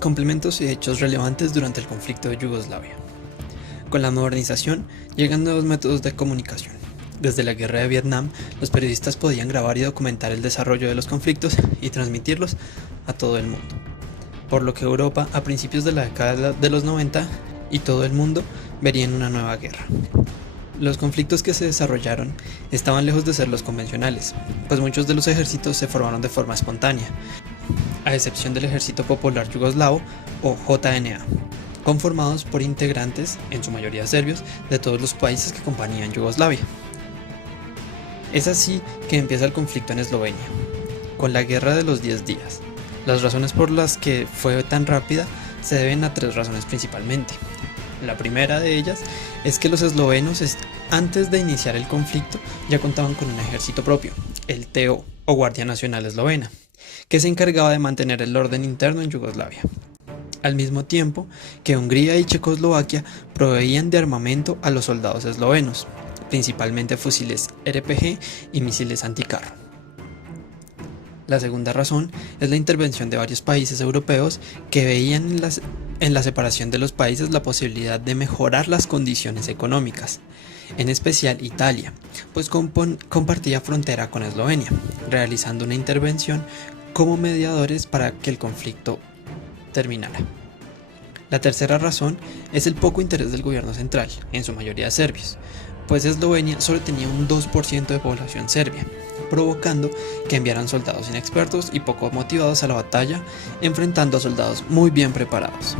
Complementos y hechos relevantes durante el conflicto de Yugoslavia. Con la modernización llegan nuevos métodos de comunicación. Desde la guerra de Vietnam, los periodistas podían grabar y documentar el desarrollo de los conflictos y transmitirlos a todo el mundo. Por lo que Europa, a principios de la década de los 90, y todo el mundo verían una nueva guerra. Los conflictos que se desarrollaron estaban lejos de ser los convencionales, pues muchos de los ejércitos se formaron de forma espontánea, a excepción del Ejército Popular Yugoslavo o JNA, conformados por integrantes, en su mayoría serbios, de todos los países que componían Yugoslavia. Es así que empieza el conflicto en Eslovenia, con la Guerra de los 10 días. Las razones por las que fue tan rápida se deben a 3 razones principalmente. La primera de ellas es que los eslovenos, antes de iniciar el conflicto, ya contaban con un ejército propio, el TO, o Guardia Nacional Eslovena, que se encargaba de mantener el orden interno en Yugoslavia. Al mismo tiempo que Hungría y Checoslovaquia proveían de armamento a los soldados eslovenos, principalmente fusiles RPG y misiles anticarro. La segunda razón es la intervención de varios países europeos que veían en la separación de los países la posibilidad de mejorar las condiciones económicas, en especial Italia, pues compartía frontera con Eslovenia, realizando una intervención como mediadores para que el conflicto terminara. La tercera razón es el poco interés del gobierno central, en su mayoría serbios, pues Eslovenia solo tenía un 2% de población serbia, provocando que enviaran soldados inexpertos y poco motivados a la batalla, enfrentando a soldados muy bien preparados.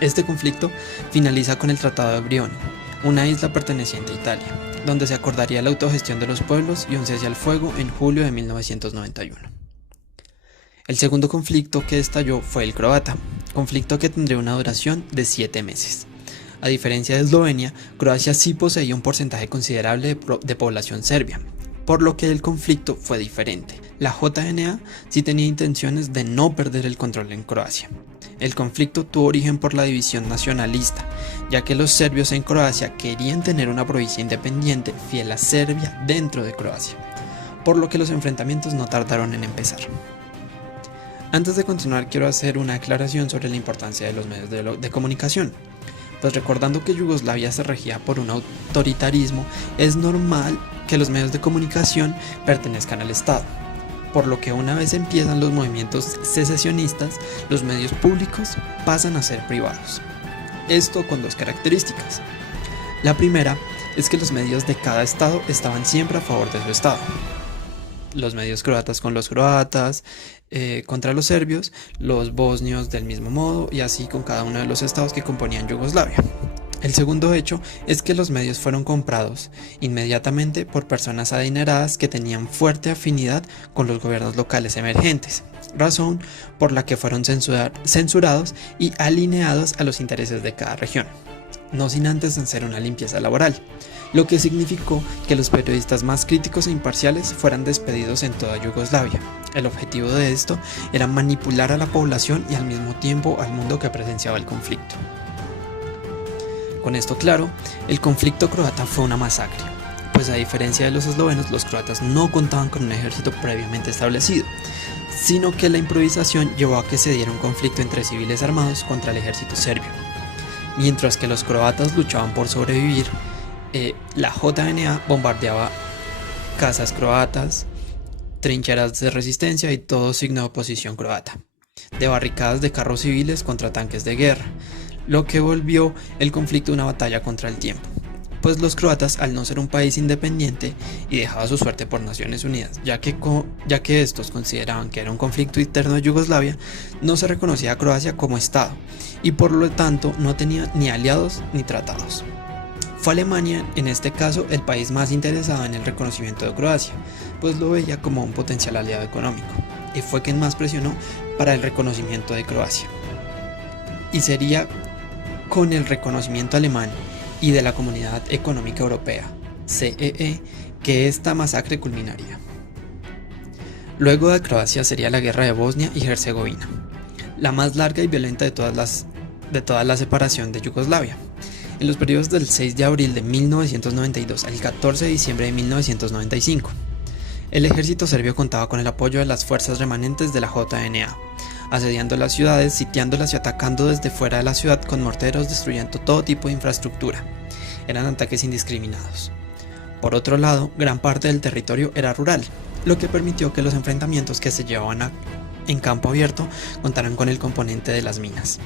Este conflicto finaliza con el Tratado de Brioni, una isla perteneciente a Italia, donde se acordaría la autogestión de los pueblos y un cese al fuego en julio de 1991. El segundo conflicto que estalló fue el croata, conflicto que tendría una duración de 7 meses. A diferencia de Eslovenia, Croacia sí poseía un porcentaje considerable de población serbia, por lo que el conflicto fue diferente. La JNA sí tenía intenciones de no perder el control en Croacia. El conflicto tuvo origen por la división nacionalista, ya que los serbios en Croacia querían tener una provincia independiente fiel a Serbia dentro de Croacia, por lo que los enfrentamientos no tardaron en empezar. Antes de continuar, quiero hacer una aclaración sobre la importancia de los medios de comunicación. Pues recordando que Yugoslavia se regía por un autoritarismo, es normal que los medios de comunicación pertenezcan al Estado, por lo que una vez empiezan los movimientos secesionistas, los medios públicos pasan a ser privados. Esto con 2 características. La primera es que los medios de cada estado estaban siempre a favor de su estado. Los medios croatas con los croatas, contra los serbios, los bosnios del mismo modo y así con cada uno de los estados que componían Yugoslavia. El segundo hecho es que los medios fueron comprados inmediatamente por personas adineradas que tenían fuerte afinidad con los gobiernos locales emergentes, razón por la que fueron censurados y alineados a los intereses de cada región, no sin antes hacer una limpieza laboral, lo que significó que los periodistas más críticos e imparciales fueran despedidos en toda Yugoslavia. El objetivo de esto era manipular a la población y al mismo tiempo al mundo que presenciaba el conflicto. Con esto claro, el conflicto croata fue una masacre, pues a diferencia de los eslovenos, los croatas no contaban con un ejército previamente establecido, sino que la improvisación llevó a que se diera un conflicto entre civiles armados contra el ejército serbio. Mientras que los croatas luchaban por sobrevivir, la JNA bombardeaba casas croatas, trincheras de resistencia y todo signo de oposición croata, de barricadas de carros civiles contra tanques de guerra, lo que volvió el conflicto una batalla contra el tiempo, pues los croatas, al no ser un país independiente y dejaba su suerte por Naciones Unidas, ya que estos consideraban que era un conflicto interno de Yugoslavia, no se reconocía a Croacia como Estado y por lo tanto no tenía ni aliados ni tratados. Fue Alemania, en este caso, el país más interesado en el reconocimiento de Croacia, pues lo veía como un potencial aliado económico, y fue quien más presionó para el reconocimiento de Croacia. Y sería con el reconocimiento alemán y de la Comunidad Económica Europea, CEE, que esta masacre culminaría. Luego de Croacia sería la Guerra de Bosnia y Herzegovina, la más larga y violenta de toda la separación de Yugoslavia. En los periodos del 6 de abril de 1992 al 14 de diciembre de 1995. El ejército serbio contaba con el apoyo de las fuerzas remanentes de la JNA, asediando las ciudades, sitiándolas y atacando desde fuera de la ciudad con morteros, destruyendo todo tipo de infraestructura. Eran ataques indiscriminados. Por otro lado, gran parte del territorio era rural, lo que permitió que los enfrentamientos que se llevaban en campo abierto contaran con el componente de las minas,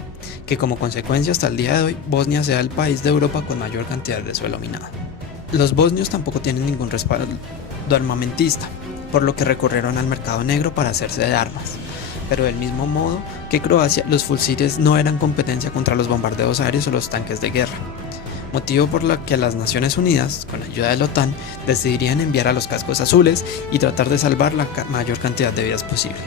que como consecuencia hasta el día de hoy Bosnia sea el país de Europa con mayor cantidad de suelo minado. Los bosnios tampoco tienen ningún respaldo armamentista, por lo que recurrieron al mercado negro para hacerse de armas. Pero del mismo modo que Croacia, los fusiles no eran competencia contra los bombardeos aéreos o los tanques de guerra, motivo por el que las Naciones Unidas, con la ayuda de la OTAN, decidirían enviar a los cascos azules y tratar de salvar la mayor cantidad de vidas posible.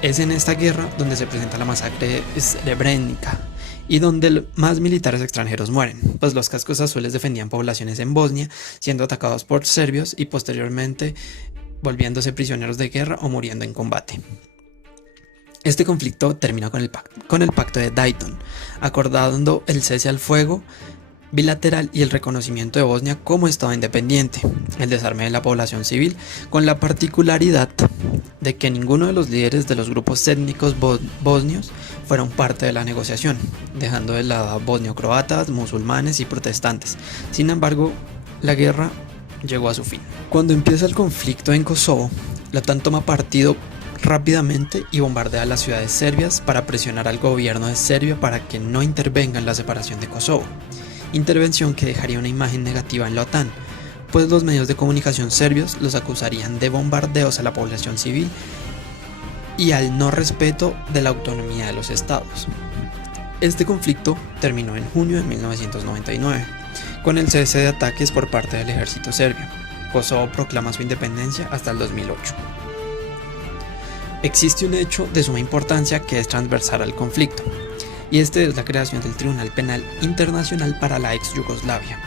Es en esta guerra donde se presenta la masacre de Srebrenica y donde más militares extranjeros mueren, pues los cascos azules defendían poblaciones en Bosnia, siendo atacados por serbios y posteriormente volviéndose prisioneros de guerra o muriendo en combate. Este conflicto termina con el pacto de Dayton, acordando el cese al fuego bilateral y el reconocimiento de Bosnia como Estado independiente, el desarme de la población civil, con la particularidad de que ninguno de los líderes de los grupos étnicos bosnios fueron parte de la negociación, dejando de lado a bosnio-croatas, musulmanes y protestantes. Sin embargo, la guerra llegó a su fin. Cuando empieza el conflicto en Kosovo, la OTAN toma partido rápidamente y bombardea las ciudades serbias para presionar al gobierno de Serbia para que no intervenga en la separación de Kosovo, intervención que dejaría una imagen negativa en la OTAN, pues los medios de comunicación serbios los acusarían de bombardeos a la población civil y al no respeto de la autonomía de los estados. Este conflicto terminó en junio de 1999, con el cese de ataques por parte del ejército serbio. Kosovo proclama su independencia hasta el 2008. Existe un hecho de suma importancia que es transversal al conflicto, y este es la creación del Tribunal Penal Internacional para la ex Yugoslavia,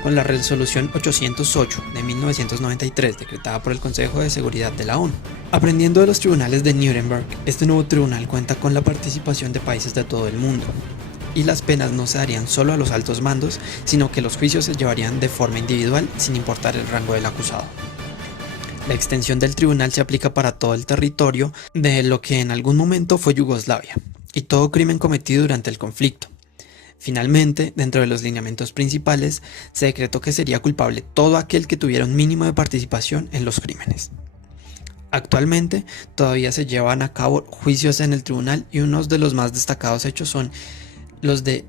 con la resolución 808 de 1993 decretada por el Consejo de Seguridad de la ONU. Aprendiendo de los tribunales de Nuremberg, este nuevo tribunal cuenta con la participación de países de todo el mundo, y las penas no se darían solo a los altos mandos, sino que los juicios se llevarían de forma individual sin importar el rango del acusado. La extensión del tribunal se aplica para todo el territorio de lo que en algún momento fue Yugoslavia, y todo crimen cometido durante el conflicto. Finalmente, dentro de los lineamientos principales, se decretó que sería culpable todo aquel que tuviera un mínimo de participación en los crímenes. Actualmente, todavía se llevan a cabo juicios en el tribunal y unos de los más destacados hechos son los de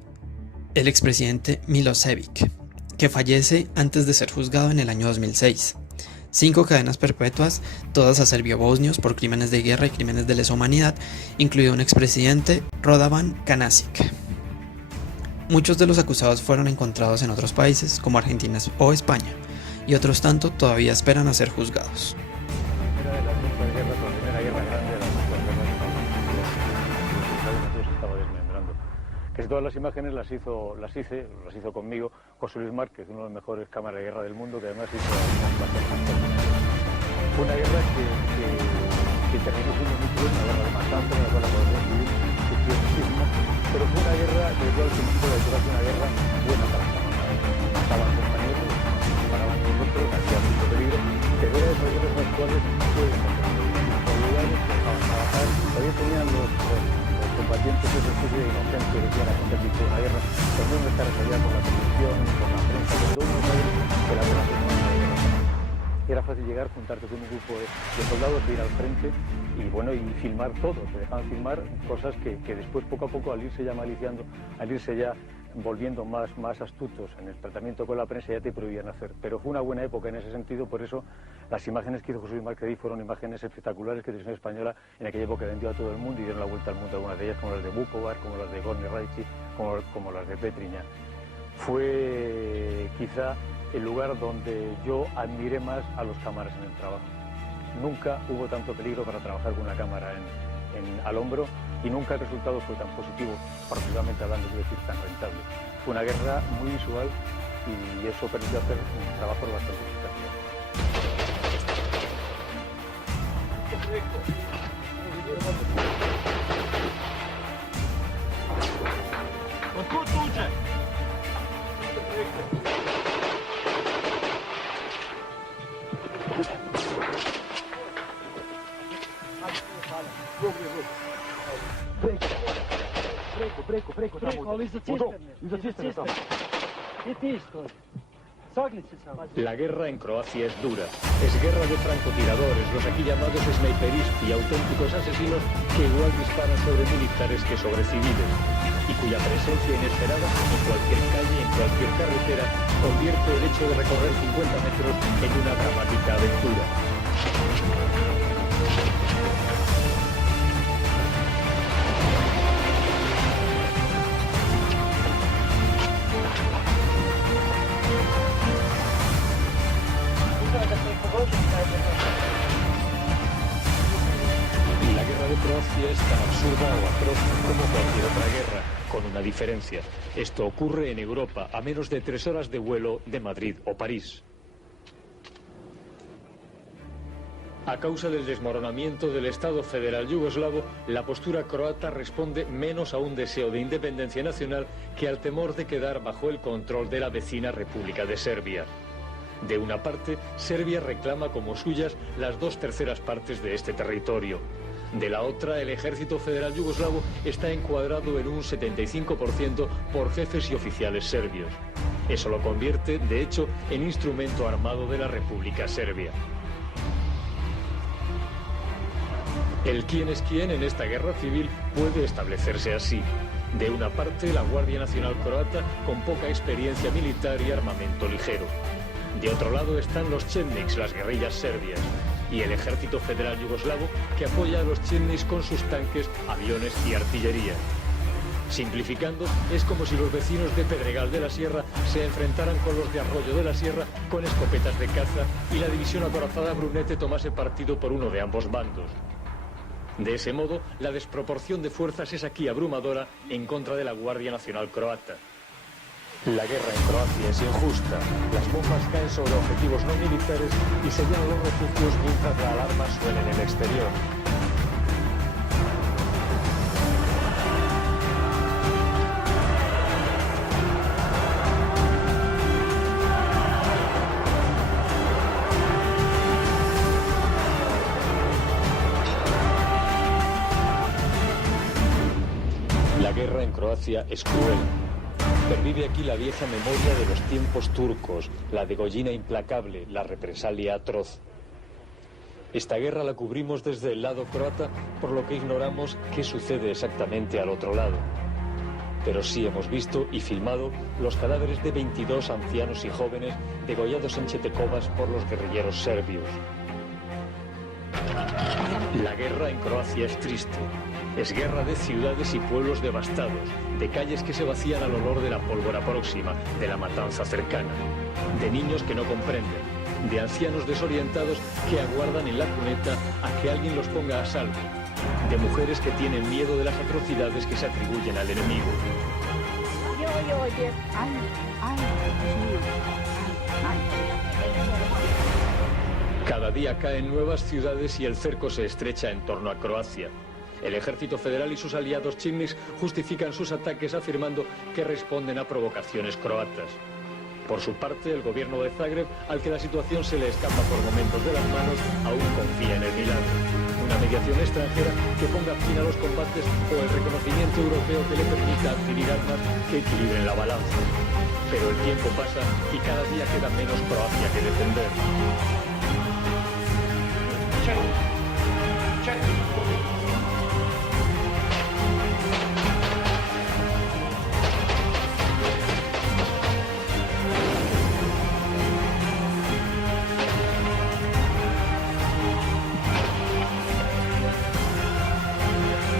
el expresidente Milošević, que fallece antes de ser juzgado en el año 2006. 5 cadenas perpetuas, todas a serbio-bosnios por crímenes de guerra y crímenes de lesa humanidad, incluido un expresidente, Radovan Karadzic. Muchos de los acusados fueron encontrados en otros países, como Argentina o España, y otros tanto todavía esperan a ser juzgados. Casi todas las imágenes las hizo conmigo José Luis Márquez, uno de los mejores cámaras de guerra del mundo, que además hizo unas imágenes. Fue una guerra que terminó siendo muy cruel, una guerra de matanza, en la cual la población civil sufrió muchísimo, pero fue una guerra, desde el principio de la una guerra buena para la España. Mataban compañeros, disparaban a nosotros, hacía mucho peligro, pero era de esas guerras en las cuales pueden hacer solidarios, dejaban trabajar, todavía tenían los combatientes esa especie de inocencia que decían a contar que una guerra, cuando uno está resalida por la televisión, por la prensa, cuando uno sabe que la guerra se no es una guerra. Era fácil llegar, juntarte con un grupo de soldados, ir al frente y bueno, y filmar todo, te dejaban filmar cosas que después poco a poco al irse ya maliciando, al irse ya volviendo más astutos en el tratamiento con la prensa ya te prohibían hacer. Pero fue una buena época en ese sentido, por eso las imágenes que hizo José Luis Márquez fueron imágenes espectaculares que Televisión Española en aquella época vendió a todo el mundo y dieron la vuelta al mundo, algunas de ellas como las de Vukovar, como las de Gornji Radicich, como las de Petrinja. Fue quizá el lugar donde yo admiré más a los cámaras en el trabajo. Nunca hubo tanto peligro para trabajar con una cámara al hombro y nunca el resultado fue tan positivo, particularmente hablando, quiero decir, tan rentable. Fue una guerra muy visual y eso permitió hacer un trabajo bastante Preko, tamo. ali iza cisterne tamo. I ti stoji. Sagni se samo. La guerra en Croacia es dura. Es guerra de francotiradores, los aquí llamados sniperisti, auténticos asesinos que igual disparan sobre militares que sobre civiles, y cuya presencia inesperada en cualquier calle, en cualquier carretera, convierte el hecho de recorrer 50 metros en una dramática aventura. La guerra de Croacia es tan absurda o atroz como cualquier otra guerra, con una diferencia. Esto ocurre en Europa, a menos de 3 horas de vuelo de Madrid o París. A causa del desmoronamiento del Estado federal yugoslavo, la postura croata responde menos a un deseo de independencia nacional que al temor de quedar bajo el control de la vecina República de Serbia. De una parte, Serbia reclama como suyas las 2/3 partes de este territorio. De la otra, el ejército federal yugoslavo está encuadrado en un 75% por jefes y oficiales serbios. Eso lo convierte, de hecho, en instrumento armado de la República Serbia. El quién es quién en esta guerra civil puede establecerse así. De una parte, la Guardia Nacional Croata, con poca experiencia militar y armamento ligero. De otro lado están los Chetniks, las guerrillas serbias, y el ejército federal yugoslavo, que apoya a los Chetniks con sus tanques, aviones y artillería. Simplificando, es como si los vecinos de Pedregal de la Sierra se enfrentaran con los de Arroyo de la Sierra con escopetas de caza y la división acorazada Brunete tomase partido por uno de ambos bandos. De ese modo, la desproporción de fuerzas es aquí abrumadora en contra de la Guardia Nacional Croata. La guerra en Croacia es injusta. Las bombas caen sobre objetivos no militares y se llenan los refugios mientras la alarma suena en el exterior. La guerra en Croacia es cruel. Pervive aquí la vieja memoria de los tiempos turcos, la degollina implacable, la represalia atroz. Esta guerra la cubrimos desde el lado croata, por lo que ignoramos qué sucede exactamente al otro lado. Pero sí hemos visto y filmado los cadáveres de 22 ancianos y jóvenes degollados en Chetekovas por los guerrilleros serbios. La guerra en Croacia es triste. Es guerra de ciudades y pueblos devastados, de calles que se vacían al olor de la pólvora próxima, de la matanza cercana, de niños que no comprenden, de ancianos desorientados que aguardan en la cuneta a que alguien los ponga a salvo, de mujeres que tienen miedo de las atrocidades que se atribuyen al enemigo. Cada día caen nuevas ciudades y el cerco se estrecha en torno a Croacia. El ejército federal y sus aliados Chetniks justifican sus ataques afirmando que responden a provocaciones croatas. Por su parte, el gobierno de Zagreb, al que la situación se le escapa por momentos de las manos, aún confía en el milagro. Una mediación extranjera que ponga fin a los combates o el reconocimiento europeo que le permita adquirir armas que equilibren la balanza. Pero el tiempo pasa y cada día queda menos Croacia que defender.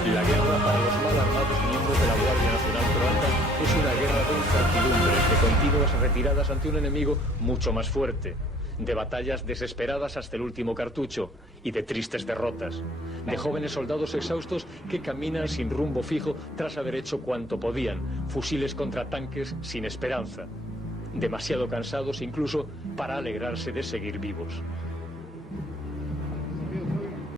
La guerra para los mal armados miembros de la Guardia Nacional Croata es una guerra de incertidumbres, de continuas retiradas ante un enemigo mucho más fuerte, de batallas desesperadas hasta el último cartucho y de tristes derrotas, de jóvenes soldados exhaustos que caminan sin rumbo fijo tras haber hecho cuanto podían, fusiles contra tanques sin esperanza, demasiado cansados incluso para alegrarse de seguir vivos.